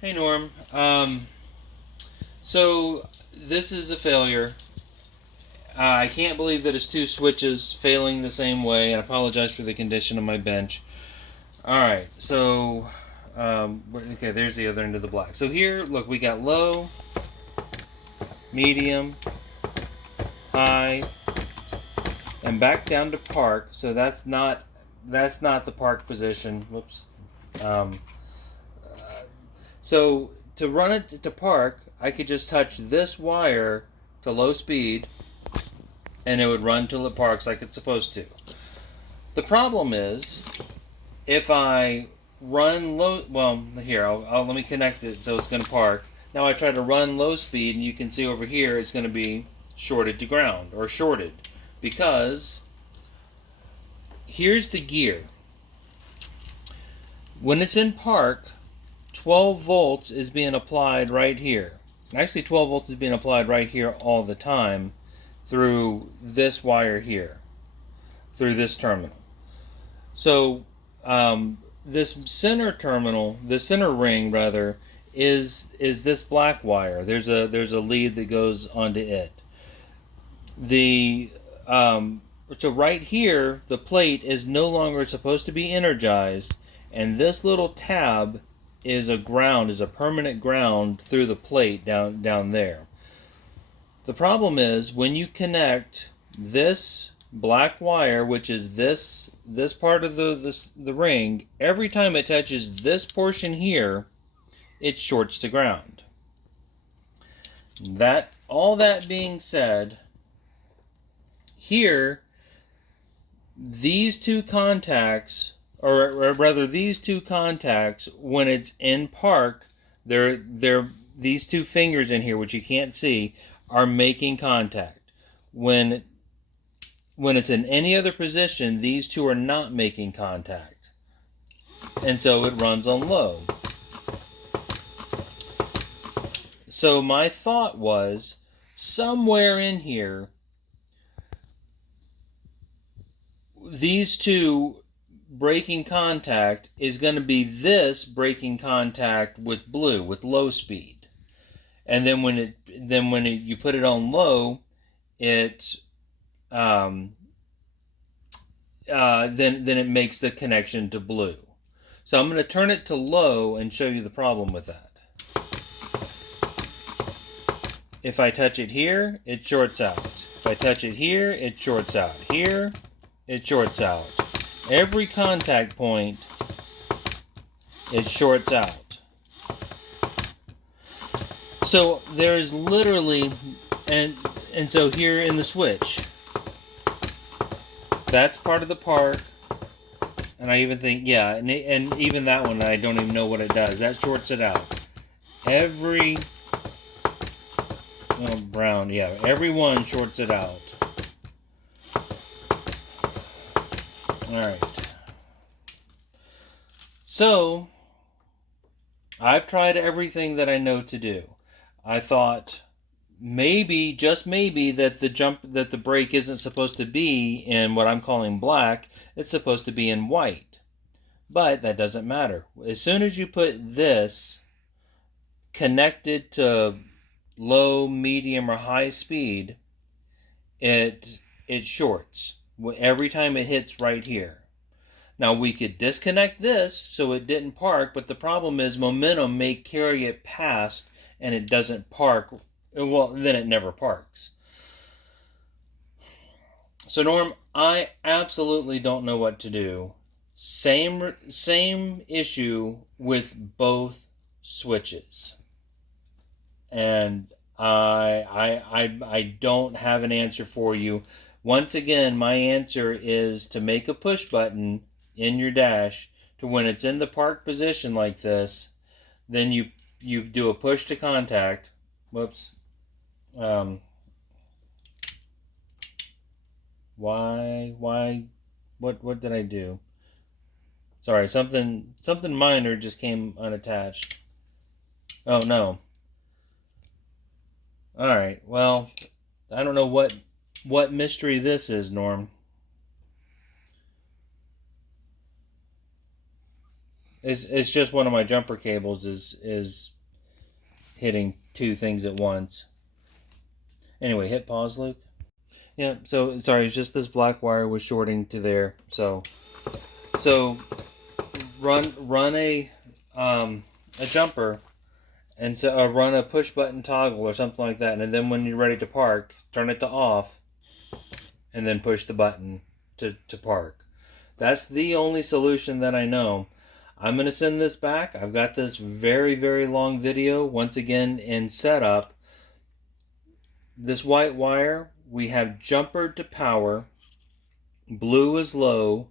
Hey Norm. So this is a failure. I can't believe that it's two switches failing the same way, and I apologize for the condition of my bench. All right, so okay, there's the other end of the black. So here, look, we got low, medium, high, and back down to park. So that's not the park position. Whoops. Um, so to run it to park, I could just touch this wire to low speed and it would run till it parks like it's supposed to. The problem is, if I run low, well, here, let me connect it so it's going to park. Now I try to run low speed, and you can see over here it's going to be shorted to ground, or shorted, because here's the gear. When it's in park, 12 volts is being applied right here. Actually, 12 volts is being applied right here all the time through this wire here, through this terminal. So this center terminal, the center ring rather, is this black wire. There's a lead that goes onto it. The so right here, the plate is no longer supposed to be energized, and this little tab is a permanent ground through the plate down there. The problem is when you connect this black wire, which is this part of the ring, every time it touches this portion here, it shorts to ground. All that being said, here these two contacts, or rather these two contacts, when it's in park, they're these two fingers in here, which you can't see, are making contact. When it's in any other position, these two are not making contact. And so it runs on low. So my thought was, somewhere in here, these two breaking contact is going to be this breaking contact with blue, with low speed. And then when you put it on low, it then it makes the connection to blue. So I'm going to turn it to low and show you the problem with that. If I touch it here, it shorts out. If I touch it here, it shorts out. Here, it shorts out. Every contact point, it shorts out. So there's literally, and so here in the switch, that's part of the park. And I even think, yeah, and even that one, I don't even know what it does. That shorts it out. Every brown, yeah, every one shorts it out. All right. So I've tried everything that I know to do. I thought maybe, just maybe, that the brake isn't supposed to be in what I'm calling black. It's supposed to be in white. But that doesn't matter. As soon as you put this connected to low, medium, or high speed, it shorts every time it hits right here. Now we could disconnect this so it didn't park, but the problem is momentum may carry it past and it doesn't park. Well, then it never parks. So Norm, I absolutely don't know what to do. Same issue with both switches. And I don't have an answer for you. Once again, my answer is to make a push button in your dash to when it's in the park position like this, then you do a push to contact. Whoops. Why what did I do? Sorry, something minor just came unattached. Oh no. All right. Well, I don't know what mystery this is, Norm. It's just one of my jumper cables is hitting two things at once. Anyway, hit pause, Luke. Yeah, so sorry, it's just this black wire was shorting to there. So run a jumper, and so run a push button toggle or something like that, and then when you're ready to park, turn it to off, and then push the button to park. That's the only solution that I know. I'm going to send this back. I've got this very, very long video once again in setup. This white wire, we have jumpered to power. Blue is low,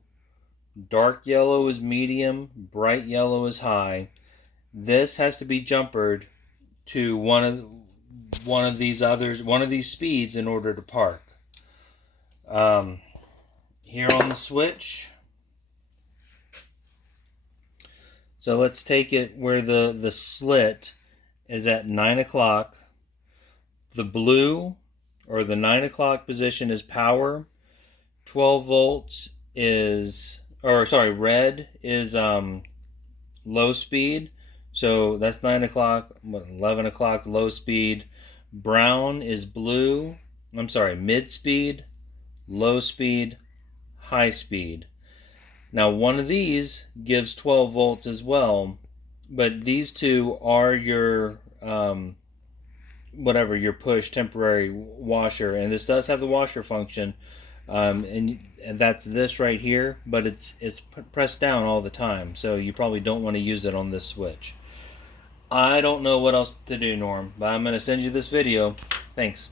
dark yellow is medium, bright yellow is high. This has to be jumpered to one of these speeds in order to park. Here on the switch. So let's take it where the slit is at 9 o'clock. The blue, or the 9 o'clock position, is power. 12 volts is, or sorry, red is low speed. So that's 9 o'clock, 11 o'clock, low speed. Brown is blue, I'm sorry, mid speed, low speed, high speed. Now one of these gives 12 volts as well, but these two are your whatever, your push temporary washer, and this does have the washer function, and that's this right here, but it's pressed down all the time, so you probably don't want to use it on this switch. I don't know what else to do, Norm, but I'm going to send you this video. Thanks.